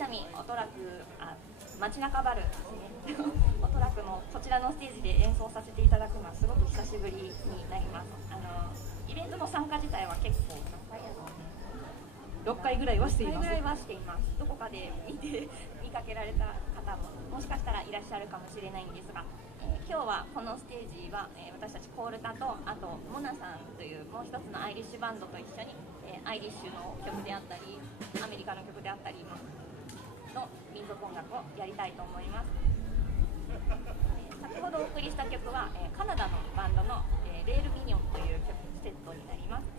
伊丹オトラク街中バルですねオトラクのこちらのステージで演奏させていただくのはすごく久しぶりになります。イベントの参加自体は結構何回やろう、6回ぐらいはしています。6回ぐらいはしています。どこかで見かけられた方ももしかしたらいらっしゃるかもしれないんですが、今日はこのステージは、私たちコールタとあとモナさんというもう一つのアイリッシュバンドと一緒に、アイリッシュの曲であったりアメリカの曲であったりの民族音楽をやりたいと思います。先ほどお送りした曲は、カナダのバンドの、レールミニョンという曲セットになります。